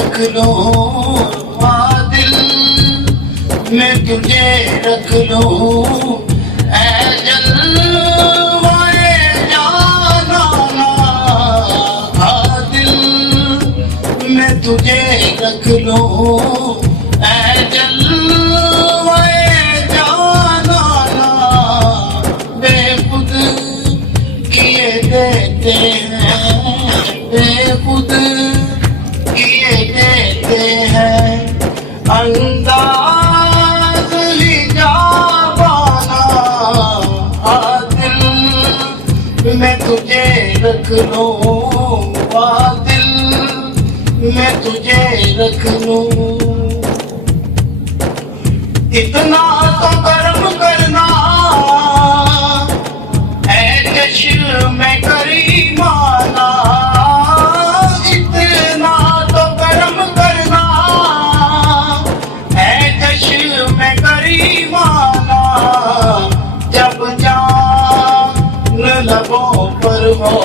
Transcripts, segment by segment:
रख लूं, दिल में तुझे रख लूं, ऐ जलवाए जाना, दिल में तुझे रख लूं, ऐ जलवाए जाना, बेखुद किए देते हैं, बेखुद किए देते हैं, अंदाज ही जावाना, दिल में तुझे रख लूं, दिल में तुझे रख लूं। इतना तो कर्म करना ऐ चश्म करीमाना, इतना तो कर्म करना ऐ चश्म करीमाना, जब जान लबों पर हो,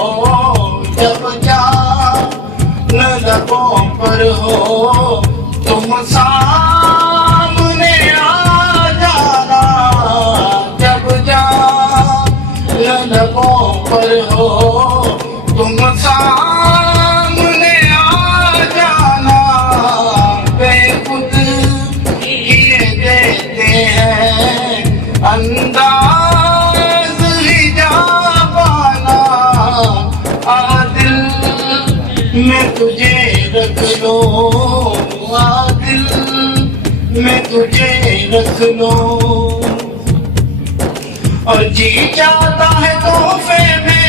जब जान लबों पर हो, तुम सामने आ जाना, जब जान लबों पर हो, तुम सामने आ जाना, बेखुद किए देते हैं, अंदाज ही जावाना, दिल में तुझे रख लूं, दिल में तुझे रख लूं। और जी चाहता है तोहफे में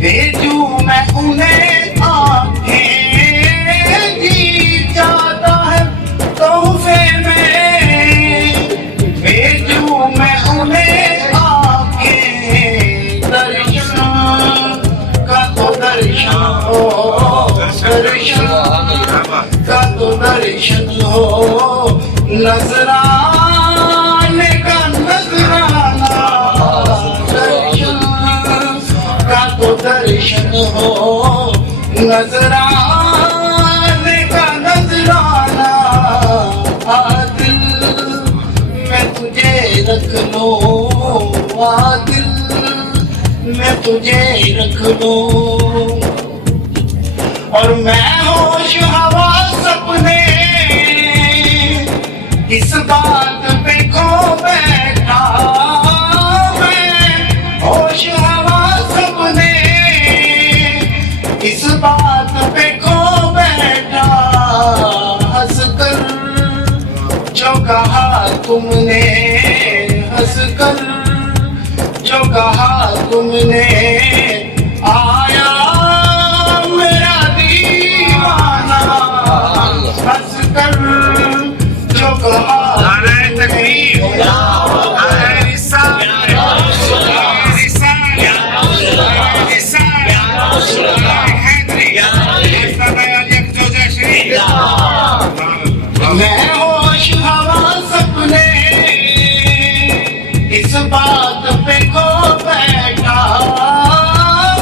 भेजूं मैं उन्हें आंखें, जी चाहता है तोहफे में भेजूं मैं उन्हें आंखें, दर्शन का तो दर्शन हो, दर्शन का तो दर्शन हो, नजराने का नजराना, दर्शन का तो दर्शन हो, नजराने का नजराना, दिल में तुझे रख लूं, दिल में तुझे रख लूं। और मैं होश हवास सपने इस बात पे खो बैठा, मैं होश हवास सपने इस बात पे खो बैठा, हंस कर जो कहा तुमने, हंस कर जो कहा तुमने, आया मेरा दीवाना, हंस कर जो कहा तुमने, मैं होश हवा सपने इस बात पे खो बैठा,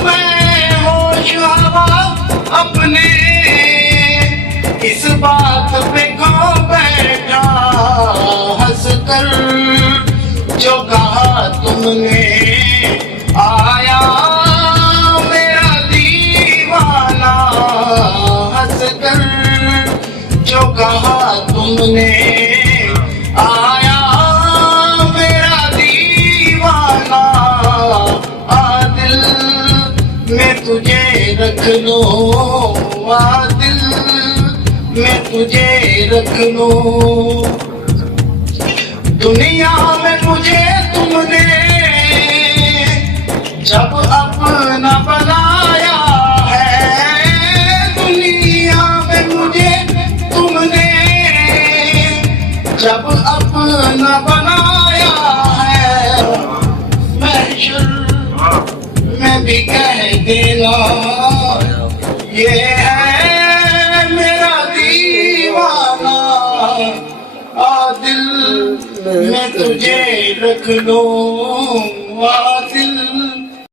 मैं होश हवा अपने इस बात पे खो बैठा, हंस कर जो कहा तुमने, आया मेरा दीवाना, हंस कर जो कहा तुमने, आया मेरा दीवाना, दिल में तुझे रख लूं, दिल में तुझे रख लूं। दुनिया में मुझे तुमने जब अपना बनाया है, दुनिया में मुझे तुमने जब अपना बनाया है, महशर में भी कह देना ये है मेरा दीवाना, दिल में तुझे रख लूं,